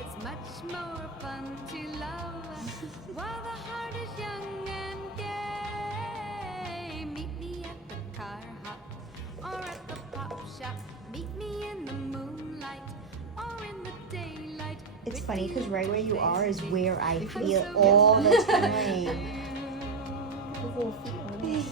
it's much more fun to love while the heart is young and gay. Meet me at the car hop or at the pop shop. Meet me in the moonlight or in the daylight. It's funny because right where you are is where I feel all the time. The whole feeling.